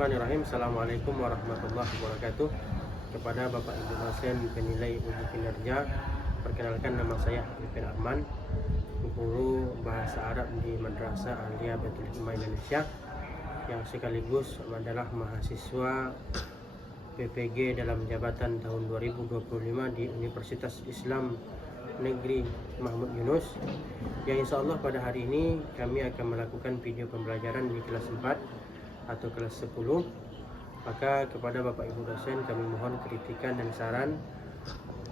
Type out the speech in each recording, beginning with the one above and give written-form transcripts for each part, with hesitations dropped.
Bismillahirrahmanirrahim. Assalamualaikum warahmatullahi wabarakatuh. Kepada Bapak Ibu dosen penilai uji kinerja, perkenalkan nama saya Habib Arman, guru bahasa Arab di Madrasah Aliyah Baitul Hikmah Indonesia, yang sekaligus adalah mahasiswa PPG dalam jabatan tahun 2025 di Universitas Islam Negeri Mahmud Yunus, yang insya Allah pada hari ini kami akan melakukan video pembelajaran di kelas 4 atau kelas 10. Maka kepada Bapak Ibu dosen kami mohon kritikan dan saran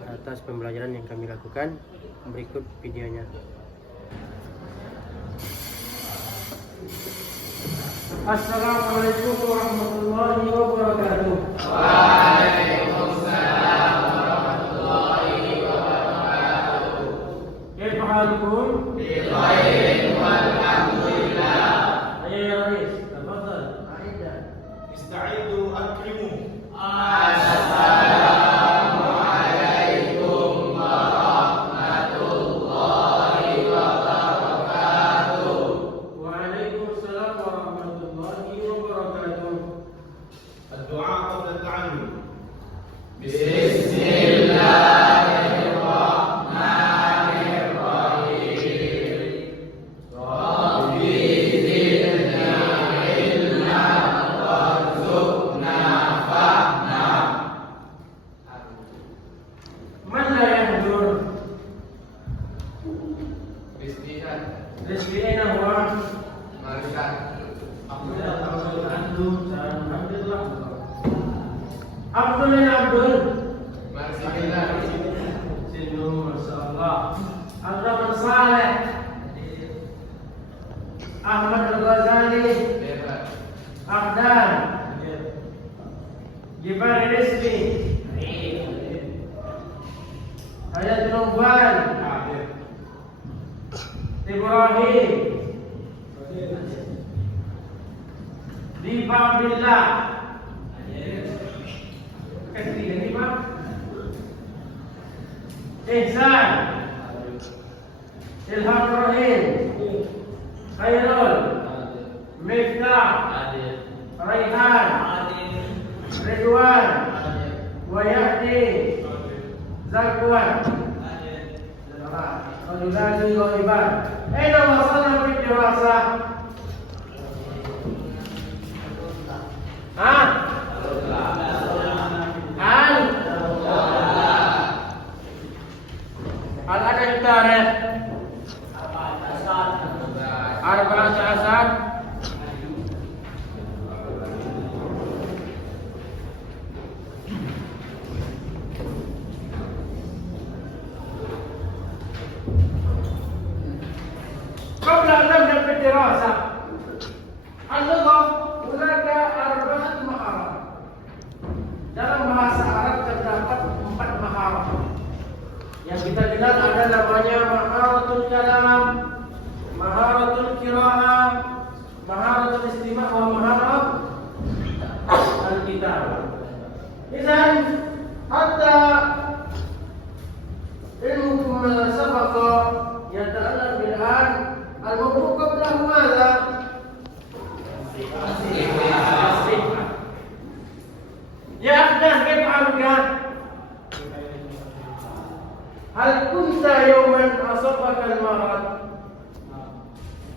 atas pembelajaran yang kami lakukan. Berikut videonya. Assalamualaikum warahmatullahi wabarakatuh. Waalaikumsalam warahmatullahi wabarakatuh. Kaifahalukum? Bikhairin walhamdulillah. Ayo ya Rais, tafadhal. Ista'idu akrimu. Assalamualaikum warahmatullahi wabarakatuh. Waalaikumsalam warahmatullahi wabarakatuh. Ad-du'a qabla at-ta'allum. Bismillahirrahmanirrahim. Rabbi zidna ilma warzuqna fahma. Man la yahdur? Bismillah. Rizki aina huwa? Marikan. Alhamdulillah. Abdul ya Abdul. Bismillah. Sinu masyaallah. Abdul Saleh. Ahmad Al-Ghazali. Hebat. Ahdan. Gibari Rizki. Hayat Nuban. Ibrahim. Diva Abdillah. Ketiga ni Pak. Ihsan. Ilham Rahim. Khairul. Miftah. Raihan. Ridwan. Wayahdi. Zakwan. Qadilani ghaiban. Aina wasalna fi dirasah? Al-ada tarikh 14 قبل أن نبدأ في الدراسة اللغة هناك 4 مهارات. Dalam bahasa Arab terdapat 4 maharah. Yang kita kenal ada namanya maharatul kalam, maharatul qiraah, maharatul istima' wa maharah al-kitabah. Idzan hatta ilmu sabaqa yata'allaq bil-an al-mawdu' qablahu madza? Ya Ahdan, كيف حالك؟ هل كنت يوما أصابك المرض؟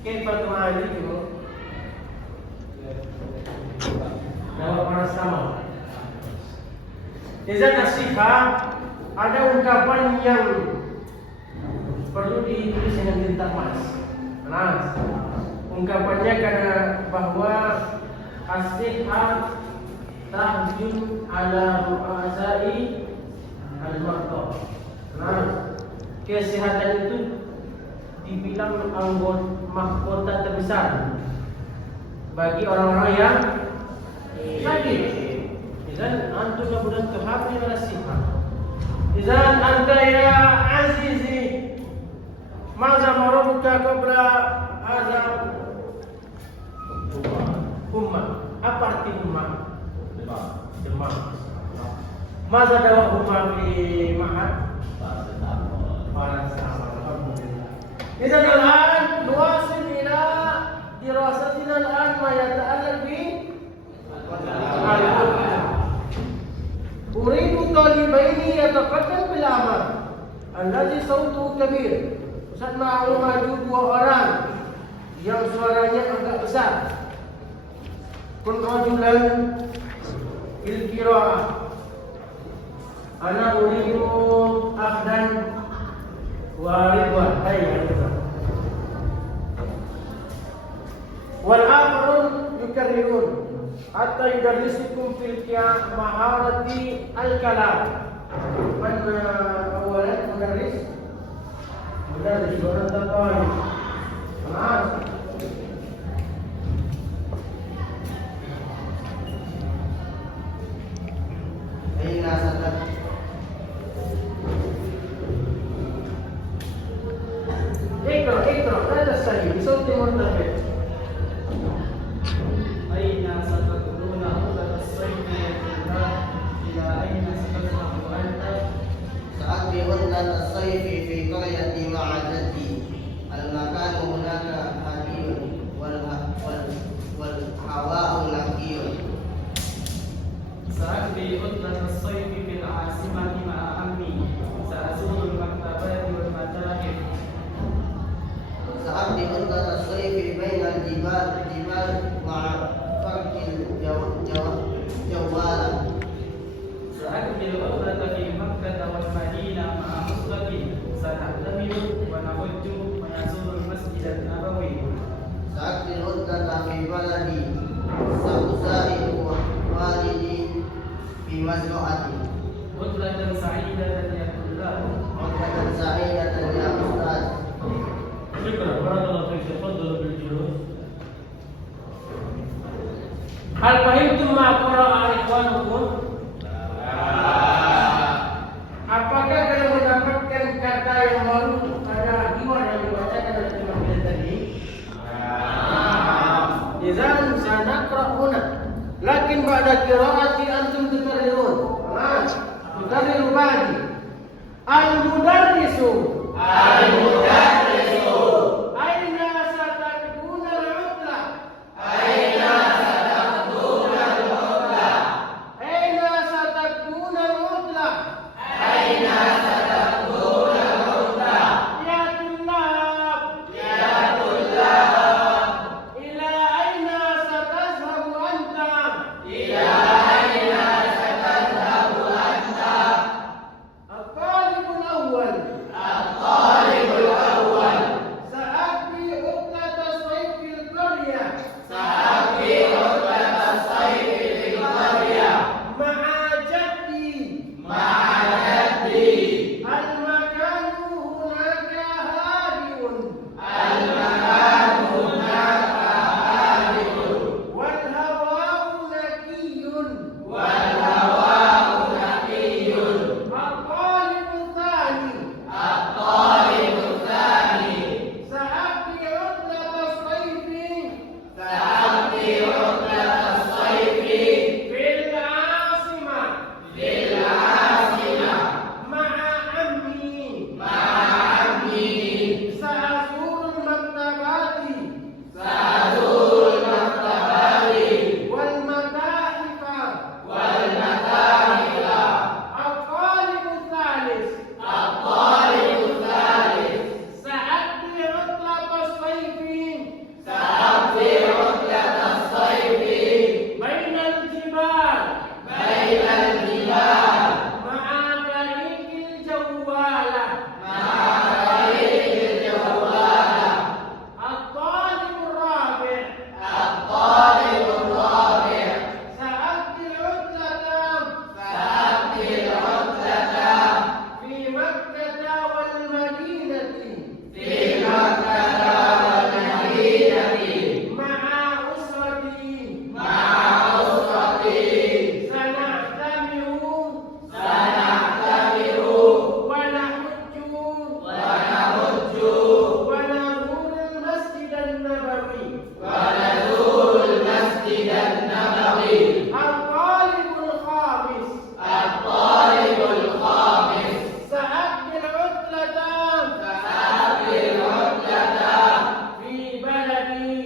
كيف تعالجه؟ Jawab paracetamol. Izan as-sifah, ada ungkapan yang perlu ditulis dengan tinta emas. Nah, ungkapannya karena bahwa as-sihah tahjud ala ru'asai al-maqtab. Nah, kesehatan itu dibilang anggota mahkota terbesar bagi orang-orang yang sakit. Idzan antum labudan tuhafid ala sihah. Idzan anta ya azizi, maza maruka qabla hadza humma. Apa arti humma? Demam. Masa dawa humma fi ma'ad? Paracetamol. Alhamdulillah. Idzan al-an nuwasil ila dirasatina al-an ma yata'allaq bi Alladzi sautuhu kabir. Ustaz mau maju dua orang yang suaranya agak besar. Kun rajulan fil qiraah. Ana uridu akhdan wa ridwan. Wal akharun yukarrirun hatta yudarrisukum fil maharati al-kalam. Man awalan mudarris orang tahu. Maaf. Aina sakat اقرأ لا تستعجل بصوت مرتفع. أين ستكونون عقبة الصيف إلى أين ستذهب أنت؟ سأقضي عطلة الصيف في قرية مع جدي. المكان هناك هادئ والهواء نقي. سأقضي عطلة الصيف في العاصمة مع عمي. سأزور المكتبات والمتاحف. سأقضي عطلة الصيف بين الجبال مع فرق الجوال. سأقضي العطلة في مكة والمدينة مع أسرتي. سنعتمر ونحج ونزور المسجد النبوي. سأقضي العطلة في بلدي. سأساعد والدي في مزرعتي. عطلة سعيدة يا طلاب. عطلة سعيدة يا أستاذ. شكرا بارك الله فيك تفضلوا بالجلوس. Hal fahimtum ma qara'a ikhwanukum? Apakah kalian mendapatkan kata yang baru pada iwan yang dibacakan oleh Imam tadi? Idzan sanaqra huna. Lakin ba'da qira'ati antum tukarrirun. Tukarriru ba'di. Al-mudarrisu. Aina satakuna al-'utlah? Aina satakuna al-'utlah? Ya tullab. Ila aina satazhabu antum? الطالب الأول سأقضي عطلة الصيف في القرية مع جدي. المكان هناك هادئ والهواء نقي. الطالب الثاني سأقضي عطلة الصيف في العاصمة مع عمي. سأزور المكتبات والمتاحف. الطالب الثالث سأقضي عطلة الصيف بين الجبال مع فريق الجوالة. الطالب الرابع سأقضي العطلة في مكة والمدينة مع أسرتي. سنعتمر ونحج ونزور المسجد النبوي. الطالب الخامس سأقضي العطلة في بلدي.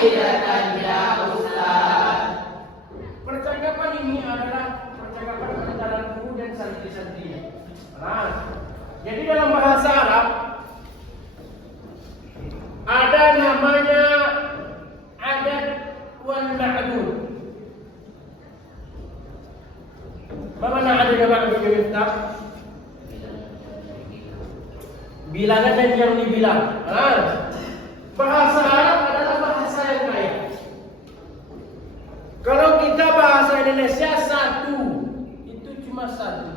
wahidatan ya Ustaz. Percakapan ini adalah percakapan antara guru dan santri-santrinya. Nah, jadi dalam bahasa Arab ada namanya adad wal ma'dud. Apa makna adad dan ma'dud ya Ustaz? Bilangan dan yang dibilang. Nah, bahasa Arab adalah bahasa yang kaya. Kalau kita bahasa Indonesia satu, itu cuma satu.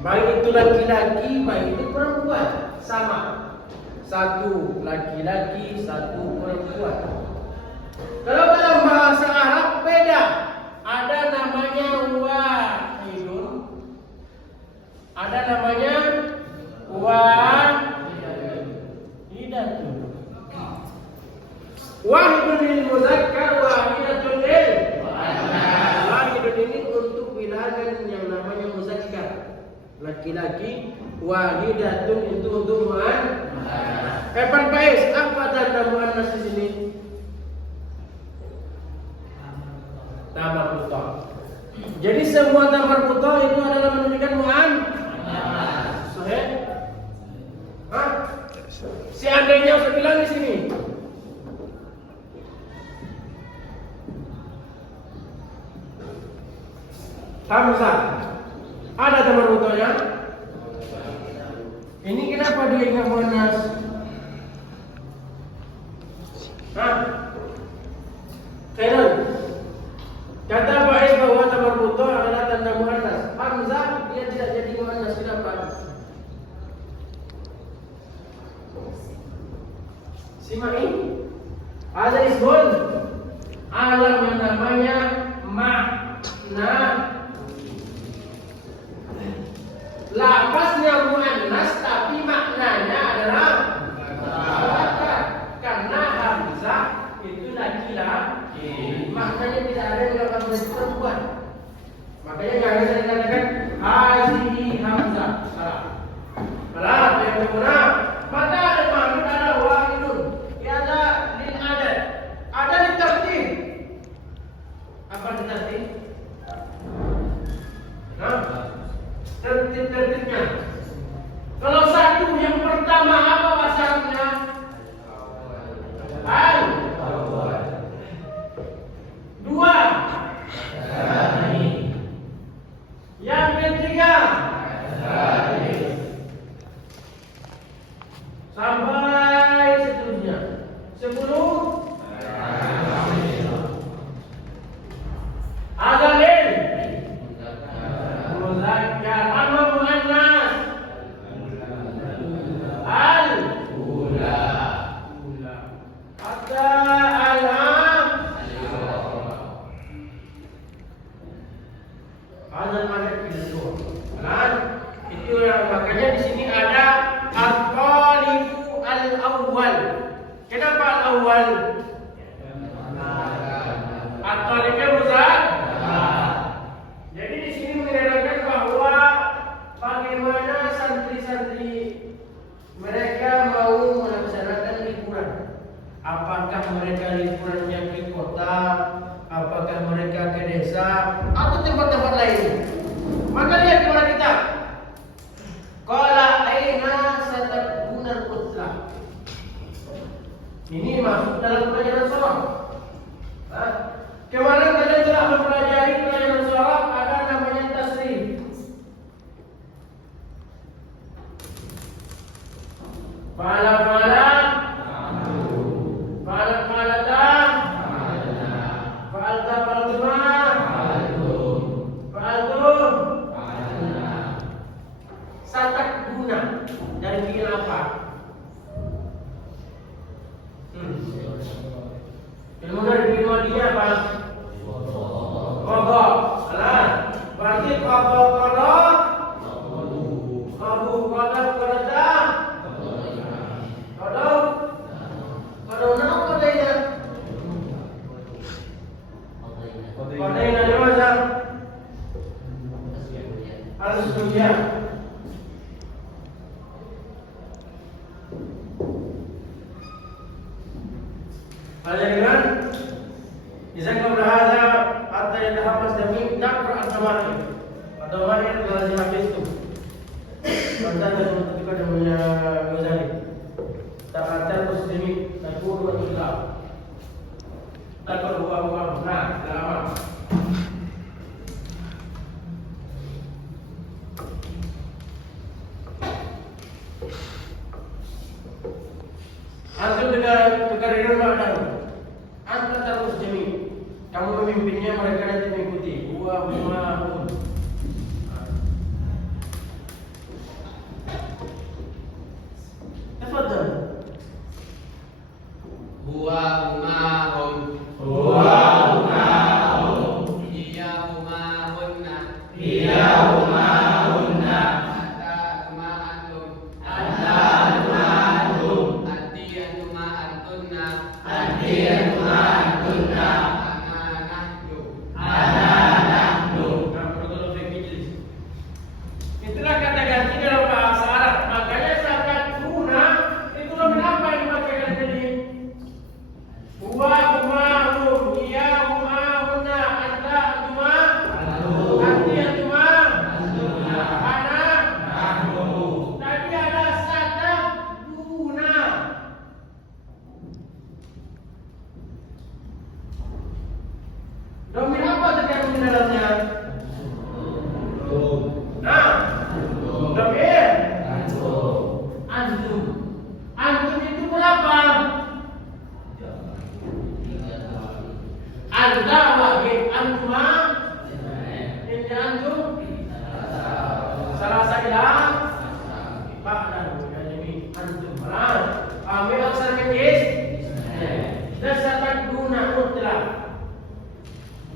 Baik itu laki-laki, baik itu perempuan, sama. Satu laki-laki, satu perempuan. Kalau dalam bahasa Arab beda. Ada namanya wahidun, ada namanya wahidatun. Wahidun lil muzakkar, wahidatun lil muannas. Wahidun ini untuk bilangan yang namanya muzakkar, laki-laki. Wahidatun itu untuk muannas. Evan Pais, apa tanda muannas di sini? Tamar buta. Jadi semua tamar buta itu adalah menunjukkan muannas. Sahih? Hah? Seandainya saya bilang di sini, Hamzah, ada tamar butanya? Ini kenapa dia ingat muannas? Hah? Khairul. Kata Faiz bahwa tamar buta adalah tanda muannas. Hamzah dia tidak jadi muannas, kenapa? Simai. Ada ismun alam yang namanya makna. Lafaznya muannas tapi maknanya adalah muzakkar. Karena hamzah itu laki-laki, maknanya tidak ada yang dalam bahasa perempuan. Makanya jangan saya katakan hazihi hamzah. Salah. Salah yang benar. Maka ada maksud ada wahidun. Ada lil adad. Ada di tertib. Apa di tertib? Nah, tertib-tertibnya. Kalau satu yang pertama apa bahasanya? Al. Dua. Yang ketiga. Sampai seterusnya. 10. Ada lil muzakkar. Apa muannas? Al ula. Ada al-am. Ada mana itu? Kan? Itu makanya di sini ada al-qalibu al-awwal. Kenapa al-awwal? Al-qalibnya muzakkar. Jadi di sini menerangkan bahwa bagaimana santri-santri mereka mau melaksanakan liburan. Apakah mereka liburannya ke kota, apakah mereka ke desa, atau tempat-tempat lain. Maka lihat kepada kita. Qala aina satakuna al-qudlah. Ini masuk dalam pelajaran sholat. Kemarin kalian telah mempelajari pelajaran sholat, ada namanya tasrif. Fala-fala, fala-falata, falta-faltuma, faltum, satak guna. Dari fi'il apa? Ilmu dari fi'il madhi apa? Qadha. Salah. Berarti qadha qadha. Qabu qadha qadha. Qadha Dengan Izan qabla hadha hatta yatahammas dami naqra al-sama'i. Ad-dawai adalah hadis itu. Mantan ketika namanya Ghazali. Ta'atal muslimin takunu al-islam. Takunu wa nah, lama. Antum dengan kekariran makna. Anta terus jami. Kamu memimpinnya, mereka nanti mengikuti. Huwa ma'hum. Tafadhal. Huwa ma'hum. Huwa Hiya ma'hunna. Iyahumahunna. Anta ma'antum. Anta ma'antum. Anti ma'antunna. Antunna. Ana nahnu. Nahnu. Itulah kata ganti dalam bahasa Arab. Makanya sahabat guna itu lebih apa yang dipakai kata ini? Huwa ma'hum, iyahumahunna, anta antuma, anti antuma, ana nahnu. Tadi ada kata guna. Domin apa terkait di dalamnya? Nah, domin antum. Antum itu berapa? Anda wahid antuma. Ini antum. Salah saya Pak dan ini antum. Ambil aksar kecil. Dasar guna mutlak.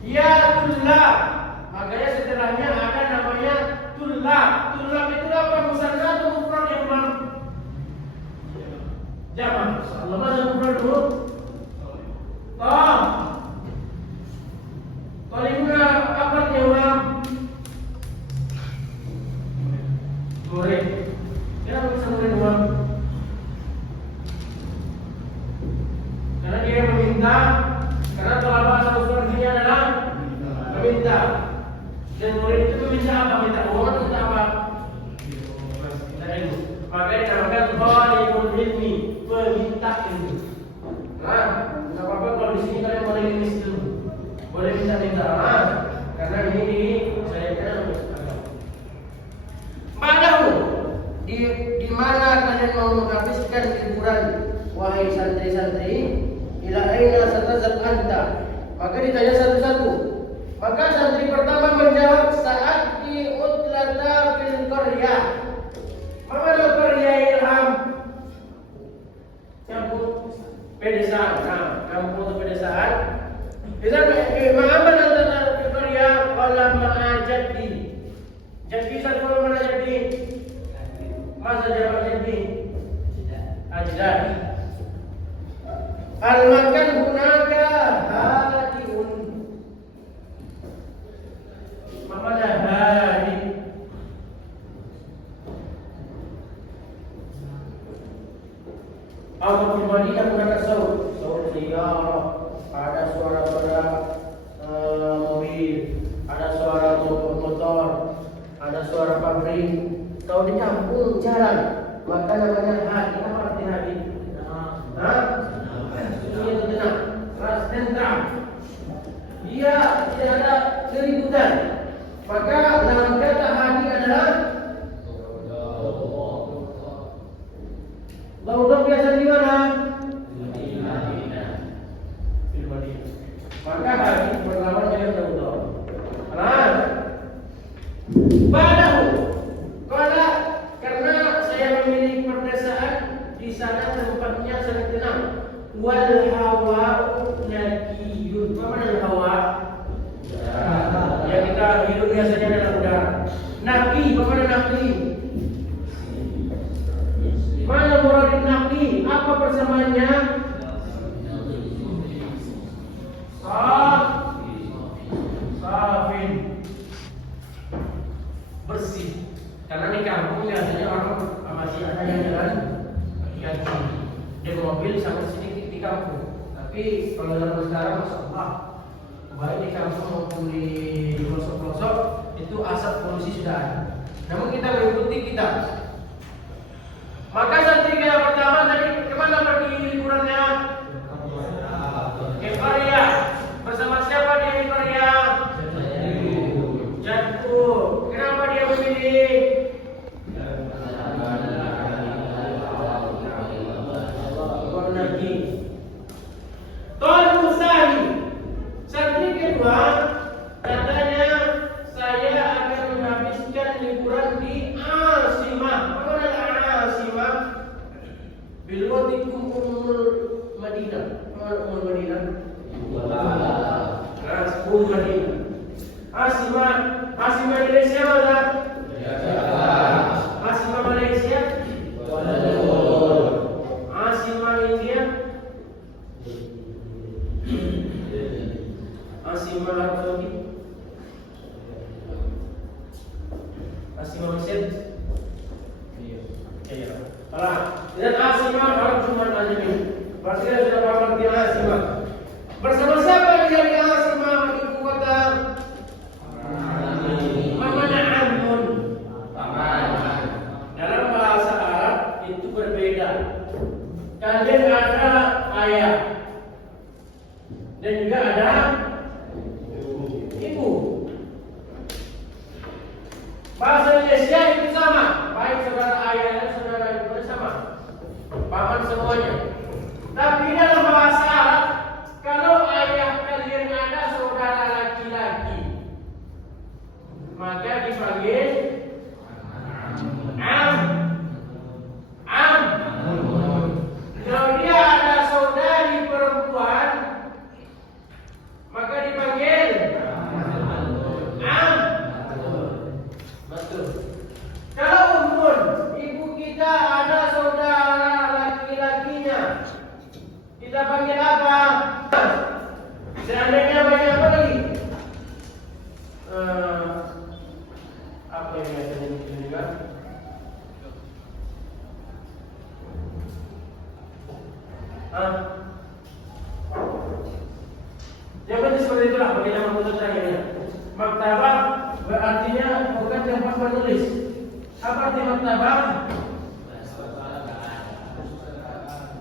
Ya tullah. Makanya setelahnya ada namanya tullah. Tullah itu apa? Musanna atau mufrad yang mam? Jamak. Allah mana mufrad dulu? Kalimuna apa yang mam? Murid. Kenapa bisa murid mam? Karena dia meminta. Karena dalam bahasa usul ini adalah meminta. Dan murid itu meminta apa? Minta uang atau minta apa? Minta ilmu. Maka dinamakan talibul ilmi, peminta ilmu. Nah, nggak apa-apa kalau di sini kalian boleh ngemis dulu, boleh minta-minta. Karena ini saya kira Madahu, di mana kalian mau menghabiskan liburan, wahai santri-santri? Ila aina satazal anta? Maka ditanya satu-satu. Maka santri pertama menjawab saat di utlata fil qaryah. Mana qaryah Ilham? Kampung pedesaan. Nah, kampung pedesaan. Idan ma'aman antara qaryah wala ma'ajadi. Jadi satu mana jadi? Masa jawab jadi? Ajdad. Al-makan hunaka hadiun. Mana hadi? Aku di Madinah hunaka saud ziyarah. Ada suara-suara mobil, ada suara motor, ada suara pabrik. Kalau di kampung jalan, maka namanya hadi. Apa arti hadi? Ini tenang, ras tentram. Dia tidak ada keributan. Maka dalam kata hadi adalah Laudon biasa di mana? Di Madinah. Maka hadi berlawan dengan Laudon. Badahu. Karena saya memilih perdesaan, di sana tempatnya sangat tenang. Wal hawa nakiyun. Apa mana hawa? Ya kita hidup biasanya dalam udara. Naki, apa mana naki? Mana muradin naki? Apa persamaannya? Safin. Bersih. Karena di kampung biasanya orang masih ada yang jalan kaki. Di mobil sangat sedikit di kampung. Tapi kalau zaman sekarang, masya Allah, baik di kampung maupun di pelosok-pelosok itu asap polusi sudah ada. Namun kita mengikuti kita. Maka santri yang pertama tadi kemana pergi liburannya? Ke Korea. Bersama siapa dia di Korea? Jatuh. Kenapa dia memilih? Tolong usahi. Santri kedua katanya saya akan menghabiskan liburan di Asimah. Mana Asimah? Bilwadikum Madinah. Mana Madinah? Madinah. Asimah. Asimah Indonesia mana? Asimah Malaysia? Asimah India? Asimah Arab Saudi? Asimah Mesir? Iya. Salah. Dan Asimah Arab cuma aja ini. Pasti sudah paham arti Asimah. Bersama siapa dia di Asimah ibu kota? Mana Amun? Dalam bahasa Arab itu berbeda. Kalian ada ayah dan juga ada ibu. Bahasa Indonesia itu sama, baik saudara ayah dan saudara ibu sama, paman semuanya. Tapi dalam bahasa Arab, kalau ayah kalian ada saudara laki-laki, maka dipanggil am. Kalau dia ada saudari perempuan, maka dipanggil am. Betul. Kalau umpun ibu kita ada saudara laki-lakinya, kita panggil apa? Seandainya banyak apa lagi? Apa yang biasanya juga? Yang penting seperti itulah bagi nama putusan ini. Maktabah berartinya bukan tempat menulis. Apa arti maktabah?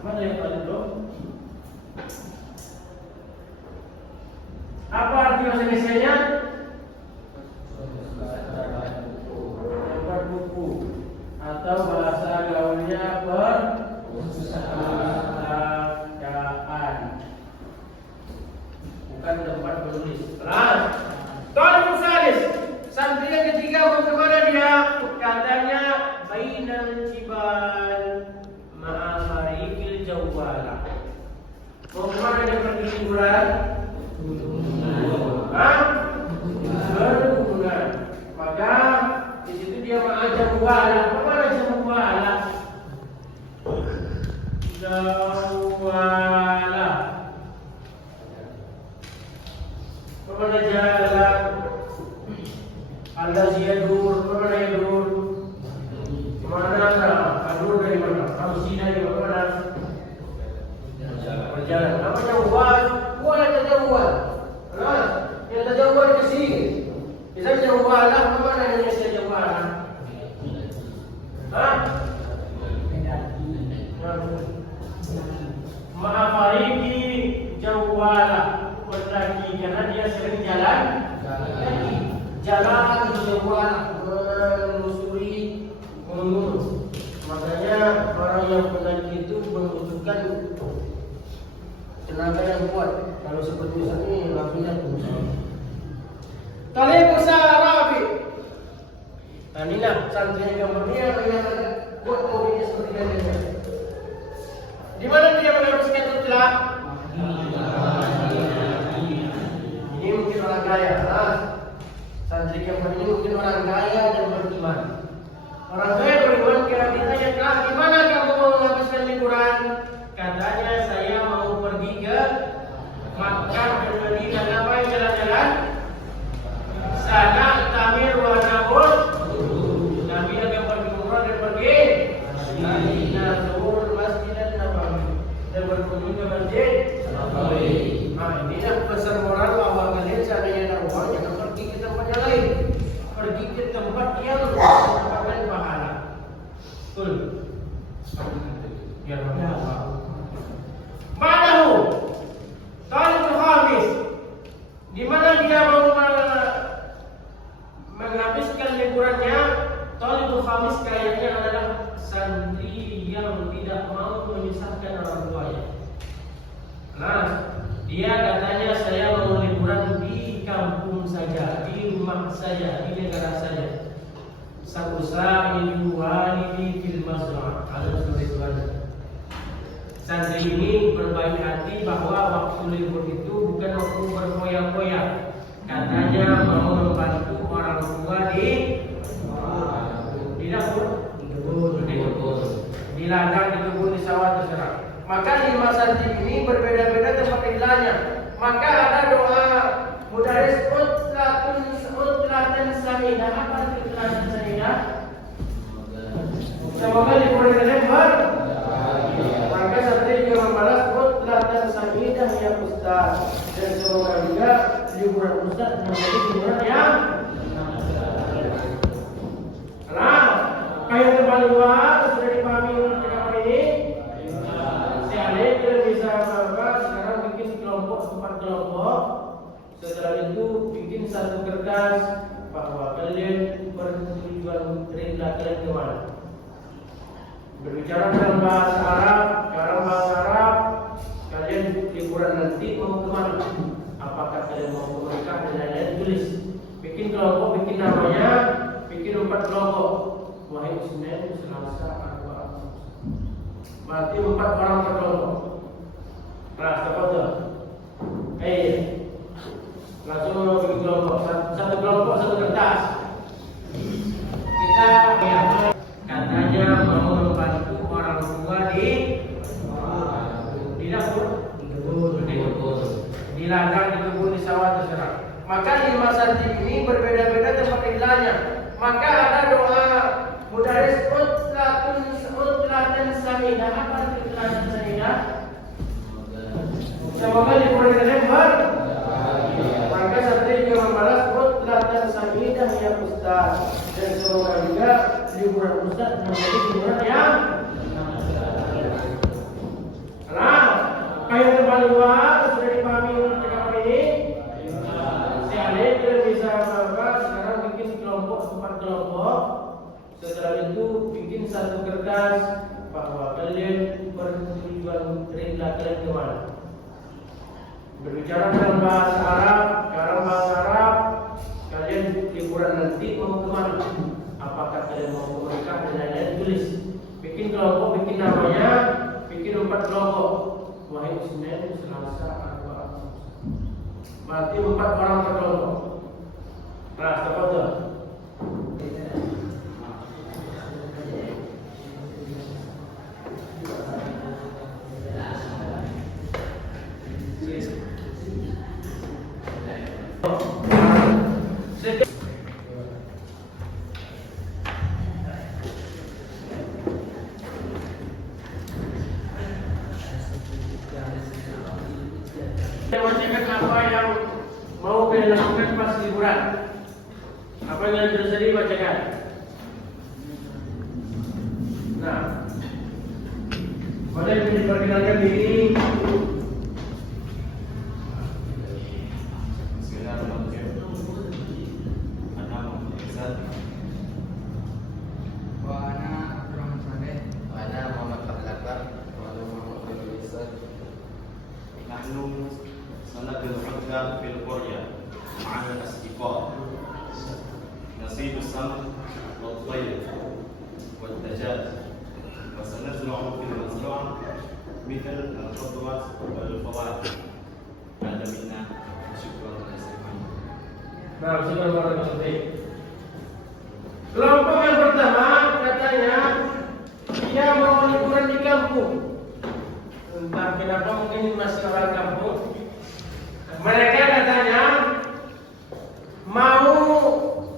Mana yang paling dulu? Apa arti bahasa Indonesia-nya? Tempat buku atau bahasa gaulnya perpustakaan, bukan tempat menulis. Tolong salis. Santri yang ketiga mau kemana dia? Katanya bainal jibal ma'afarikil jawwala. Mau kemana dia pergi liburan? Berhubungan. Maka di situ dia mengajak wala. Kemana jawwala? Jawwala. Kemana jalan? Allazi yadur. Kemana yadur? Kemana? Adur dari mana? Hamsi dari mana? Berjalan. Namanya wal. Wal ada jawwal. Yang ada jawwal ke sini. Bisa jawwala. Kemana Indonesia jawwala? Ma'afariki jawwala. Lagi karena dia sering jalan kaki. Jalan jawwala, menelusuri gunung. Makanya orang yang pendaki itu membutuhkan tenaga yang kuat. Kalau seperti ini lakinya pusing. Kalian berusaha rapi. Nah inilah santri yang gambarnya yang buat mobilnya seperti ini. Di mana dia menghabiskan tujuan? Ini mungkin orang kaya. Santri yang ini mungkin orang kaya dan beriman. Orang kaya beriman kira ditanya, "Kak, gimana kamu mau menghabiskan liburan?" Katanya, "Saya mau pergi ke Makkah dan Madinah." Ngapain jalan-jalan? Sana tamir wa nabur. Nabi akan pergi umrah dan pergi Madinah, zuhur Masjid Nabawi dan berkunjung ke masjid Nah, ini pesan moral bahwa kalian seandainya ada uang, jangan pergi ke tempat yang lain. Pergi ke tempat yang mendapatkan pahala. Betul. Biar apa? Manahu Talibul Khamis, di mana dia mau menghabiskan liburannya. Talibul Khamis kayaknya adalah santri yang tidak mau memisahkan orang tuanya. Nah, dia katanya saya mau liburan di kampung saja, di rumah saja, di negara saja. Sausai walidi fil mazra'ah. Ada seperti itu ada. Santri ini berbaik hati bahwa waktu libur itu bukan waktu berfoya-foya. Katanya mau membantu orang tua di dapur, di ladang, di kebun, di sawah, terserah. Maka 5 santri ini berbeda-beda tempat tinggalnya. Maka ada doa mudaris utlatun samidah. Apa itu utlatun samidah? Semoga libur Desember. Maka santri juga membalas utlatun samidah ya Ustaz. Dan semoga juga liburan Ustaz menjadi liburan yang kayak terbalik luar sudah dipahami percakapan ini. Si Alif bisa apa? Sekarang bikin kelompok 4 kelompok. Setelah itu bikin satu kertas bahwa kalian bertujuan rinda kalian ke mana. Berbicara dalam bahasa Arab, dalam bahasa Arab kalian liburan nanti mau ke mana? Apakah kalian mau ke Mekah dan lain-lain, tulis. Bikin kelompok, bikin namanya, bikin 4 kelompok. Wahai Senin, Selasa, Arba'a. Berarti 4 orang per kelompok. Nah, seperti langsung bikin kelompok. Satu kelompok, satu kertas. Kita katanya mau membantu orang tua di dapur, di ladang, di kebun, di sawah, terserah. Maka 5 santri ini berbeda-beda tempat tinggalnya. Maka ada doa mudaris utlatun samidah. Apa itu utlatun samidah? Semoga liburan Desember. Maka santri juga membalas utlatun samidah ya Ustaz. Dan semoga juga liburan Ustaz menjadi liburan yang kayak terbalik luar sudah dipahami percakapan ini. Si Alif bisa apa? Sekarang bikin kelompok 4 kelompok. Setelah itu bikin satu kertas bahwa kalian bertujuan rinda kalian ke mana. Berbicara dalam bahasa Arab, kalian liburan nanti mau ke mana? Apakah kalian mau ke Mekah dan lain-lain, tulis. Bikin kelompok, bikin namanya, bikin 4 kelompok. Wahai Senin, Selasa, Arba'a. Berarti 4 orang per kelompok. Nah, seperti apa yang mau kalian lakukan pas liburan? Apa yang terjadi, bacakan. Nah, mari kita perkenalkan diri. في القرية مع الأصدقاء نصيد السمك والطير والدجاج وسنزرع في المزرعة مثل الخضروات والفواكه. هذا منا شكرا لكم. Nah, bismillahirrahmanirrahim. Kelompok yang pertama katanya dia mau liburan di kampung. Entah kenapa, mungkin masih orang kampung. Mereka katanya mau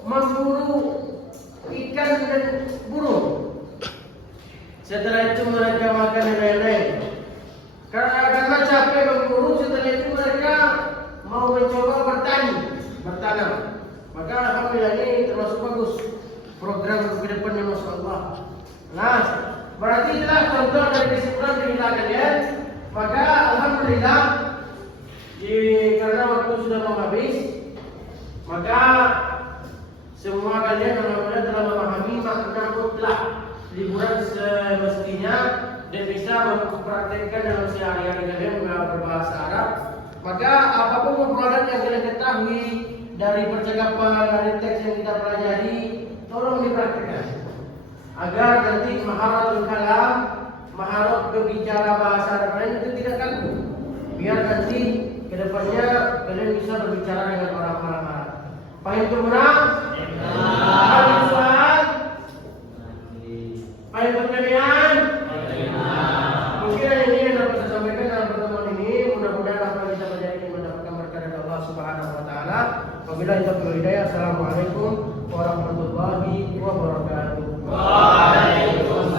memburu ikan dan burung. Setelah itu mereka makan dan lain-lain. Karena capek memburu, setelah itu mereka program ke depannya, Masya Allah. Nah, berarti itulah contoh dari kesimpulan dari kita kalian. Maka alhamdulillah, karena waktu sudah mau habis, maka semua kalian alhamdulillah telah memahami makna mutlak liburan semestinya dan bisa mempraktekkan dalam sehari-hari kalian berbahasa Arab. Maka apapun mufradat yang kalian ketahui dari percakapan, dari teks yang kita pelajari, tolong dipraktikkan agar nanti maharatul kalam, maharat berbicara bahasa Arab lain itu tidak kaku. Biar nanti kedepannya kalian bisa berbicara dengan orang-orang Arab. Paham semua? Paham soal? Paham pertanyaan? Mungkin ini yang dapat saya sampaikan dalam pertemuan ini. Mudah-mudahan apa yang bisa menjadi mendapatkan berkah dari Allah Subhanahu Wa Taala. Wabillahi taufiq wal hidayah. Assalamualaikum warahmatullahi wabarakatuh. Waalaikumsalam.